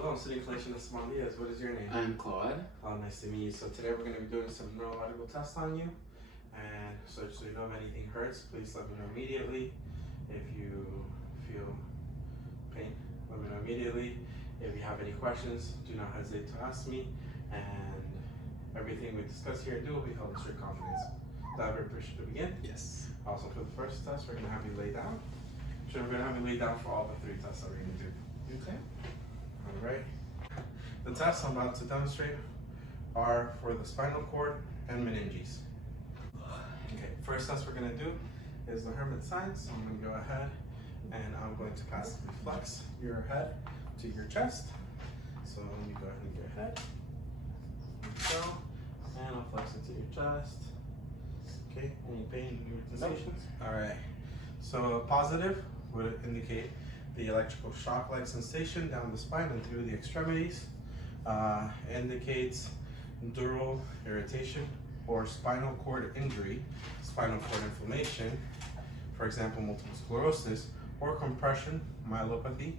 Hello, I'm sitting clinician Esteban Diaz. What is your name? I'm Claude. Nice to meet you. So today we're going to be doing some neurological tests on you. And so you know if anything hurts, please let me know immediately. If you feel pain, let me know immediately. If you have any questions, do not hesitate to ask me. And everything we discuss here and do will be held in strict confidence. Do I have your permission to begin? Yes. Also, for the first test, we're going to have you lay down. So we're going to have you lay down for all the 3 tests that we're going to do. Okay. Alright. The tests I'm about to demonstrate are for the spinal cord and meninges. Okay, first test we're going to do is the Hermit sign. So I'm going to go ahead and I'm going to passively flex your head to your chest. So let me go ahead and get your head. There we go. And I'll flex it to your chest. Okay, any pain, any sensations? Alright, so positive would indicate the electrical shock-like sensation down the spine and through the extremities. Indicates dural irritation or spinal cord injury, spinal cord inflammation, for example, multiple sclerosis, or compression, myelopathy,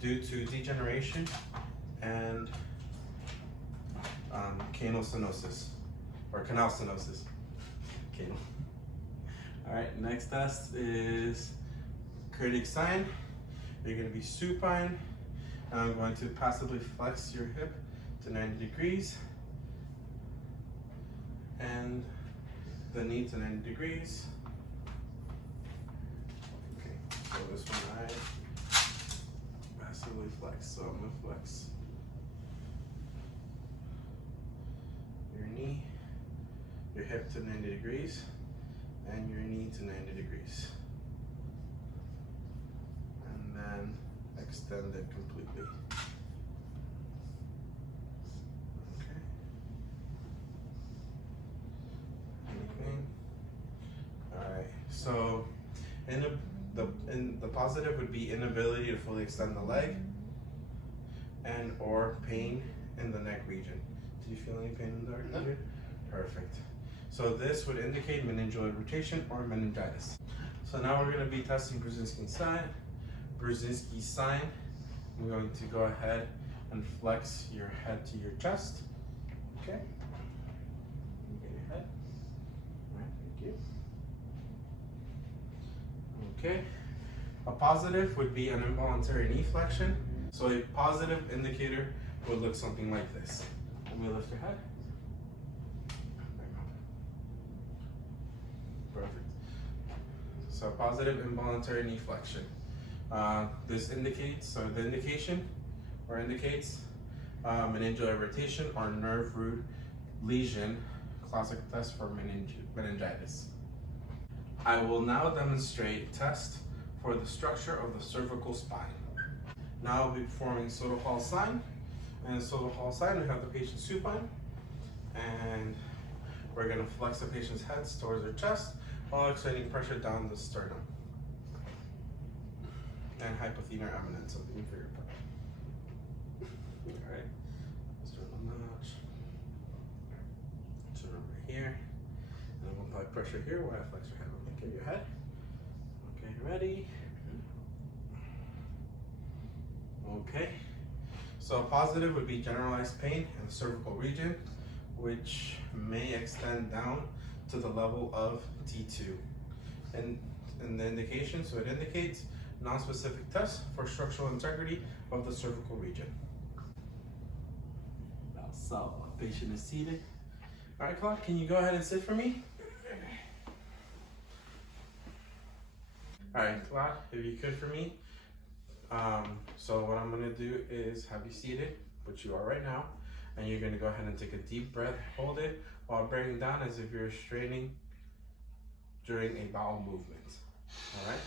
due to degeneration and canal stenosis, or canal stenosis. Canal. All right, next test is Kurdic sign. You're going to be supine, and I'm going to passively flex your hip to 90 degrees and the knee to 90 degrees. Okay, so this one I passively flex. So I'm going to flex your knee, your hip to 90 degrees, and your knee to 90 degrees. And then extend it completely. Okay. Anything? Alright, so the positive would be inability to fully extend the leg and or pain in the neck region. Do you feel any pain in the neck region? Perfect. So this would indicate meningeal irritation or meningitis. So now we're going to be testing Brzezinski's sign. I'm going to go ahead and flex your head to your chest. Okay. You get your head. All right, thank you. Okay. A positive would be an involuntary knee flexion. So a positive indicator would look something like this. Let me lift your head. Perfect. So positive involuntary knee flexion. This indicates, the indication or indicates meningeal irritation or nerve root lesion, classic test for meningitis. I will now demonstrate test for the structure of the cervical spine. Now I'll be performing Soto-Hall sign. And Soto-Hall sign, we have the patient supine, and we're going to flex the patient's head towards their chest while exerting pressure down the sternum and hypothenar eminence of the inferior part. All right, let's turn on the notch. Turn over here, and I'm going to apply pressure here while I flex your head. Okay, your head. Okay, ready? Okay. So positive would be generalized pain in the cervical region, which may extend down to the level of T2. And the indication, so it indicates non-specific test for structural integrity of the cervical region. So, patient is seated. All right, Claude, can you go ahead and sit for me? All right, Claude, if you could for me. So what I'm gonna do is have you seated, which you are right now, and you're gonna go ahead and take a deep breath, hold it while bringing down as if you're straining during a bowel movement. All right,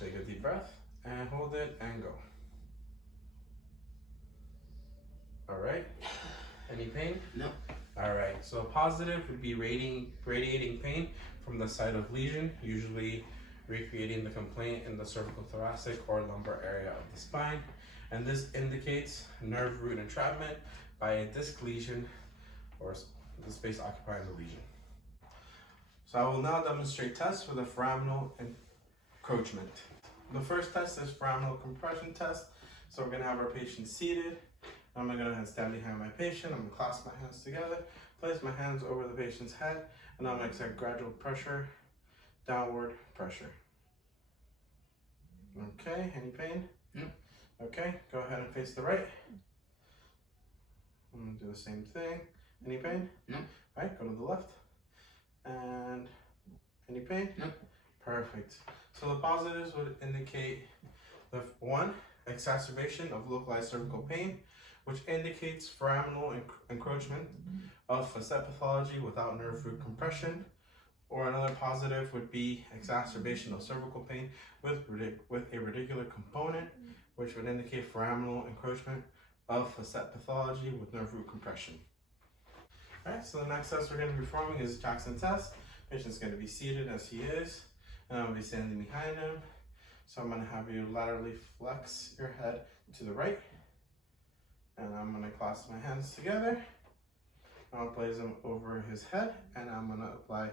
take a deep breath and hold it and go. All right, any pain? No. All right, so positive would be radiating pain from the site of lesion, usually recreating the complaint in the cervical thoracic or lumbar area of the spine. And this indicates nerve root entrapment by a disc lesion or the space occupying the lesion. So I will now demonstrate tests for the foraminal encroachment. The first test is foraminal compression test. So we're gonna have our patient seated. I'm gonna go ahead and stand behind my patient. I'm gonna clasp my hands together, place my hands over the patient's head, and I'm gonna exert gradual pressure, downward pressure. Okay, any pain? No. Okay, go ahead and face the right. I'm gonna do the same thing. Any pain? No. All right, go to the left. And any pain? No. Perfect. So the positives would indicate the one, exacerbation of localized cervical pain, which indicates foraminal encroachment of facet pathology without nerve root compression. Or another positive would be exacerbation of cervical pain with a radicular component, which would indicate foraminal encroachment of facet pathology with nerve root compression. All right, so the next test we're going to be performing is Jackson test. Patient's going to be seated as he is, and I'll be standing behind him. So I'm going to have you laterally flex your head to the right, and I'm going to clasp my hands together. I'll place them over his head, and I'm going to apply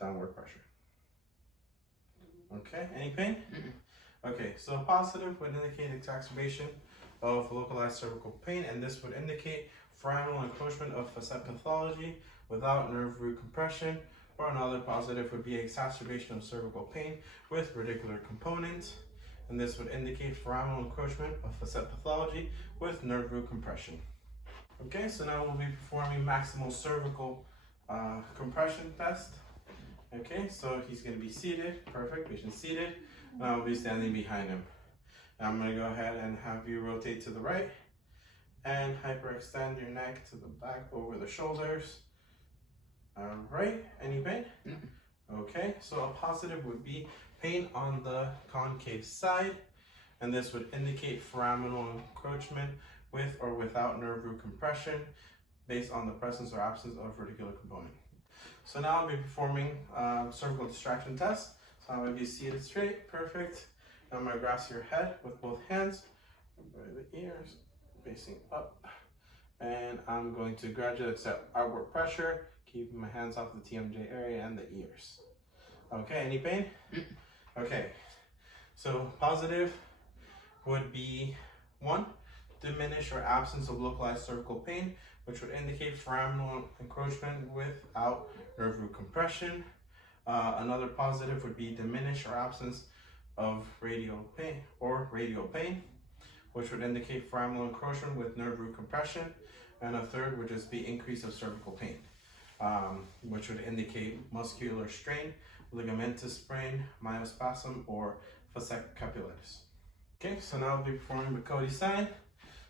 downward pressure. Okay, any pain? Okay, so positive would indicate exacerbation of localized cervical pain, and this would indicate foraminal encroachment of facet pathology without nerve root compression. Or another positive would be exacerbation of cervical pain with radicular component, and this would indicate foraminal encroachment of facet pathology with nerve root compression. Okay, so now we'll be performing maximal cervical compression test. Okay, so he's going to be seated. Perfect, patient seated. And I'll be standing behind him. Now I'm going to go ahead and have you rotate to the right and hyperextend your neck to the back over the shoulders. All right, any pain? Okay, so a positive would be pain on the concave side, and this would indicate foraminal encroachment with or without nerve root compression based on the presence or absence of radicular component. So now I'll be performing cervical distraction test. So I'm going to be seated straight, perfect. I'm going to grasp your head with both hands, over the ears, facing up, and I'm going to gradually accept outward pressure, keeping my hands off the TMJ area and the ears. Okay, any pain? Okay, so positive would be one, diminish or absence of localized cervical pain, which would indicate foraminal encroachment without nerve root compression. Another positive would be diminish or absence of radial pain, which would indicate foraminal encroachment with nerve root compression. And a third would just be increase of cervical pain, which would indicate muscular strain, ligamentous sprain, myospasm, or facet capillaris. Okay, so now I'll be performing the Cody sign.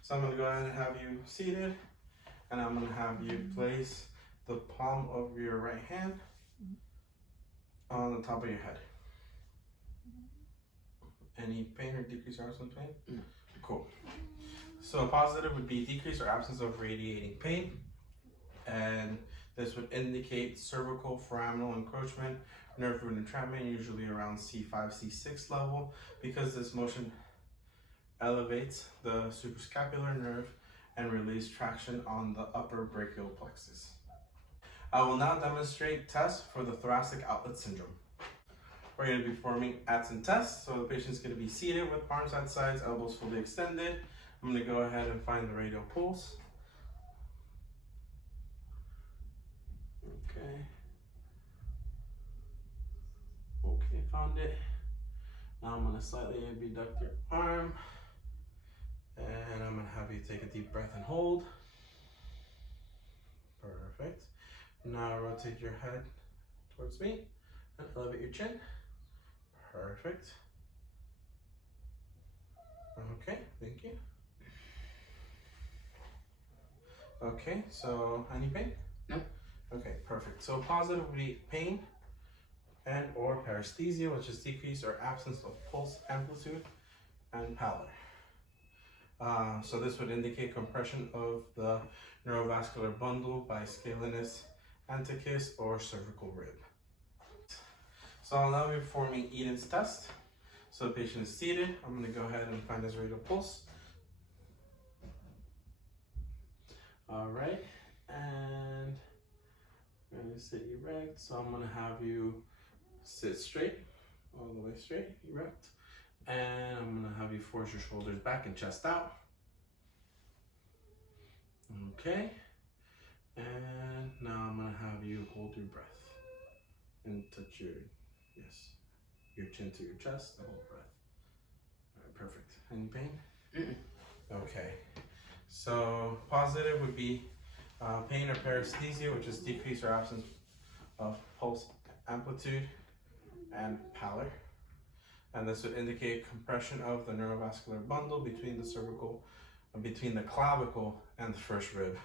So I'm going to go ahead and have you seated, and I'm going to have you place the palm of your right hand on the top of your head. Any pain or decrease or absence of pain? No. Cool. So a positive would be decrease or absence of radiating pain, and this would indicate cervical foraminal encroachment, nerve root entrapment, usually around C5, C6 level, because this motion elevates the suprascapular nerve and relieves traction on the upper brachial plexus. I will now demonstrate tests for the thoracic outlet syndrome. We're going to be performing Atson test. So the patient's going to be seated with arms at sides, elbows fully extended. I'm going to go ahead and find the radial pulse. Okay. Okay, found it. Now I'm going to slightly abduct your arm, and I'm going to have you take a deep breath and hold. Perfect. Now rotate your head towards me and elevate your chin. Perfect. Okay, thank you. Okay, so any pain? No. Okay, perfect. So positive would be pain and or paresthesia, which is decrease or absence of pulse amplitude and pallor. So this would indicate compression of the neurovascular bundle by scalenus anticus or cervical rib. So I'll now be performing Eden's test. So the patient is seated. I'm going to go ahead and find his radial pulse. All right, and I'm going to sit erect. So I'm going to have you sit straight, all the way straight, erect. And I'm gonna have you force your shoulders back and chest out. Okay. And now I'm gonna have you hold your breath and touch your chin to your chest and hold breath. All right, perfect. Any pain? Okay. So positive would be pain or paresthesia, which is decrease or absence of pulse amplitude and pallor. And this would indicate compression of the neurovascular bundle between the clavicle and the first rib.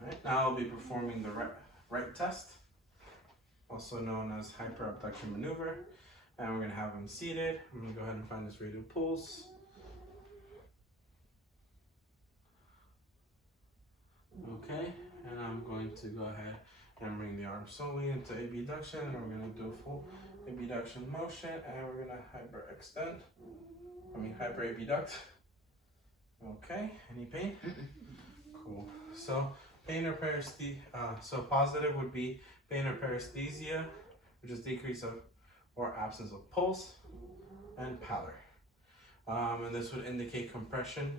All right, now I'll be performing the right test, also known as hyperabduction maneuver. And we're gonna have him seated. I'm gonna go ahead and find his rate of pulse. Okay, and I'm going to go ahead and bring the arm slowly into abduction, and we're gonna do a full abduction motion, and we're gonna hyperabduct. Okay, any pain? Cool. So pain or paresthesia, so positive would be pain or paresthesia, which is decrease of or absence of pulse and pallor. And this would indicate compression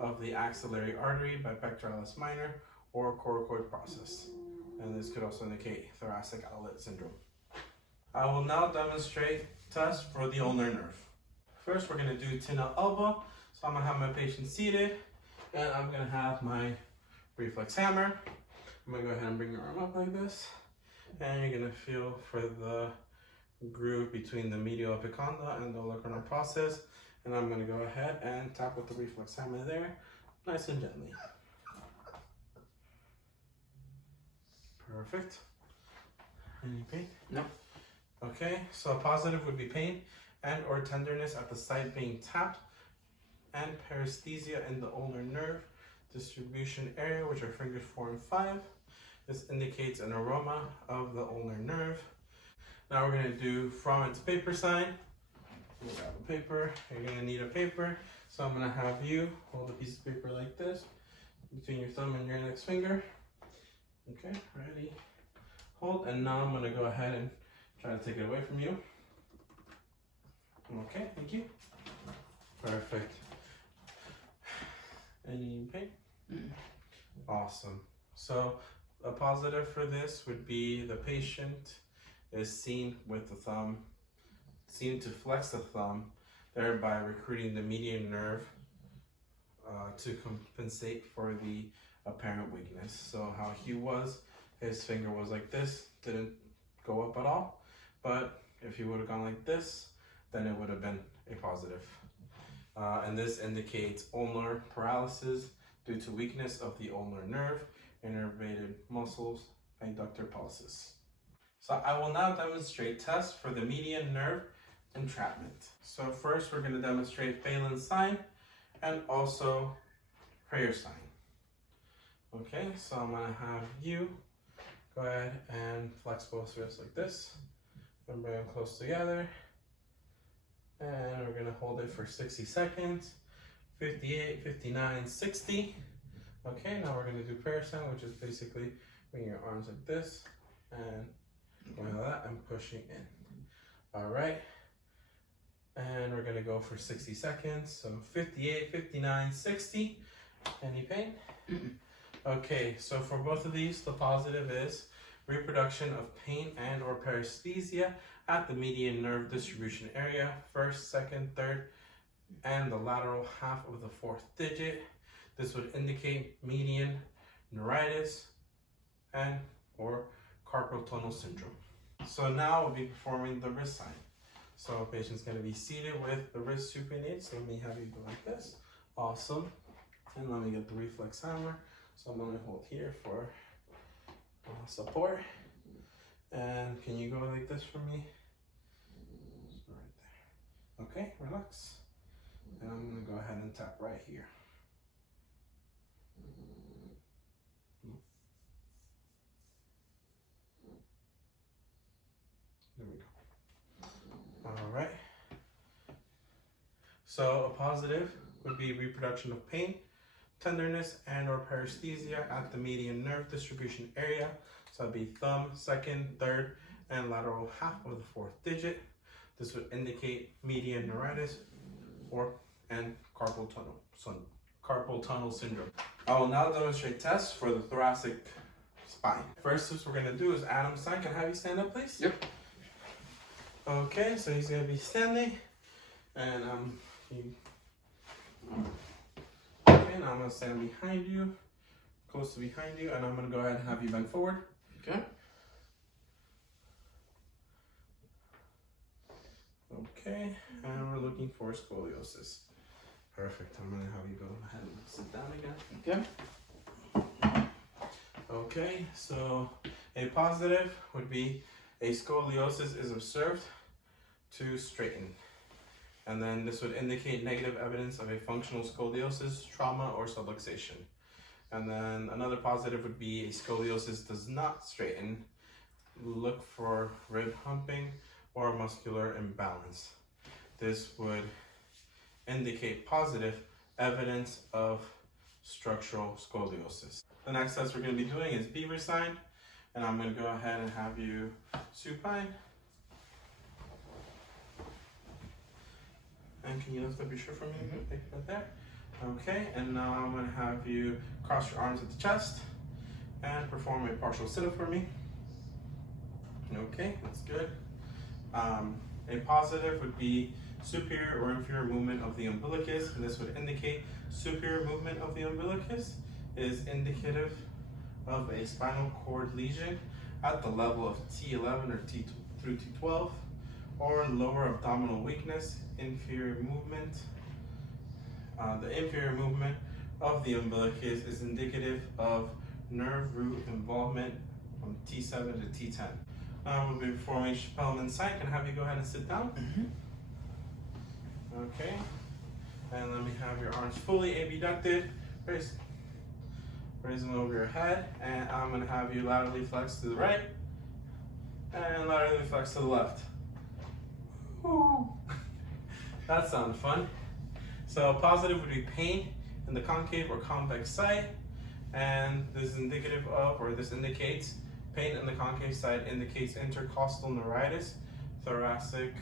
of the axillary artery by pectoralis minor or coracoid process. And this could also indicate thoracic outlet syndrome. I will now demonstrate tests for the ulnar nerve. First, we're going to do Tinel elbow. So I'm going to have my patient seated, and I'm going to have my reflex hammer. I'm going to go ahead and bring your arm up like this, and you're going to feel for the groove between the medial epicondyla and the olecranon process. And I'm going to go ahead and tap with the reflex hammer there, nice and gently. Perfect. Any pain? No. Okay, so positive would be pain and or tenderness at the site being tapped, and paresthesia in the ulnar nerve distribution area, which are fingers 4 and 5. This indicates an aroma of the ulnar nerve. Now we're going to do Froment's paper sign. We'll grab a paper. You're going to need a paper. So I'm going to have you hold a piece of paper like this between your thumb and your index finger. Okay, ready? Hold. And now I'm going to go ahead and try to take it away from you. Okay, thank you. Perfect. Any pain? Awesome. So a positive for this would be the patient is seen to flex the thumb, thereby recruiting the median nerve to compensate for the apparent weakness. So how he was, his finger was like this, didn't go up at all. But if he would have gone like this, then it would have been a positive. And this indicates ulnar paralysis due to weakness of the ulnar nerve, innervated muscles, adductor pollicis. So I will now demonstrate tests for the median nerve entrapment. So first we're going to demonstrate Phelan's sign and also prayer sign. Okay, so I'm going to have you go ahead and flex both wrists like this and bring them close together. And we're going to hold it for 60 seconds, 58, 59, 60. Okay, now we're going to do prayer sign, which is basically bring your arms like this and going like that and pushing in. All right. And we're going to go for 60 seconds. So 58, 59, 60. Any pain? Okay, so for both of these, the positive is reproduction of pain and or paresthesia at the median nerve distribution area, first, second, third, and the lateral half of the fourth digit. This would indicate median neuritis and or carpal tunnel syndrome. So now we'll be performing the wrist sign. So a patient's going to be seated with the wrist supinated. So let me have you go like this. Awesome. And let me get the reflex hammer. So I'm going to hold here for support. And can you go like this for me? Right there. Okay, relax. And I'm going to go ahead and tap right here. There we go. All right. So a positive would be reproduction of pain, tenderness, and or paresthesia at the median nerve distribution area. So that'd be thumb, second, third, and lateral half of the fourth digit. This would indicate median neuritis and carpal tunnel syndrome. I will now demonstrate tests for the thoracic spine. First test we're gonna do is Adam's sign. Can I have you stand up, please? Yep. Okay, so he's gonna be standing, and okay, now I'm gonna stand behind you, close to behind you, and I'm gonna go ahead and have you bend forward. Okay. Okay, and we're looking for scoliosis. Perfect. I'm gonna have you go ahead and sit down again. Okay. Okay, so a positive would be a scoliosis is observed to straighten. And then this would indicate negative evidence of a functional scoliosis, trauma, or subluxation. And then another positive would be a scoliosis does not straighten. Look for rib humping or muscular imbalance. This would indicate positive evidence of structural scoliosis. The next test we're going to be doing is beaver sign, and I'm going to go ahead and have you supine. And can you lift up your shirt for me? Right there. Okay, and now I'm going to have you cross your arms at the chest and perform a partial sit-up for me. Okay, that's good. A positive would be superior or inferior movement of the umbilicus, and this would indicate superior movement of the umbilicus is indicative of a spinal cord lesion at the level of T11 or T through T12, or lower abdominal weakness. Inferior movement. The inferior movement of the umbilicus is indicative of nerve root involvement from T7 to T10. Now we'll be performing Spellman's sign. Can I have you go ahead and sit down? Okay. And let me have your arms fully abducted. Raise them over your head. And I'm going to have you laterally flex to the right and laterally flex to the left. Woo. That sounds fun. So positive would be pain in the concave or convex side. And this is indicative of, or this indicates, pain in the concave side indicates intercostal neuritis. Thoracic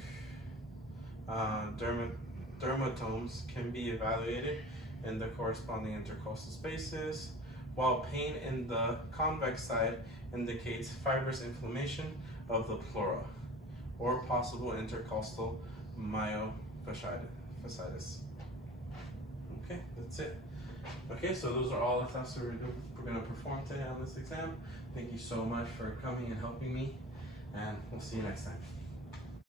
dermatomes can be evaluated in the corresponding intercostal spaces, while pain in the convex side indicates fibrous inflammation of the pleura or possible intercostal myofasciitis. Okay, that's it. Okay, so those are all the tests we're going to perform today on this exam. Thank you so much for coming and helping me, and we'll see you next time.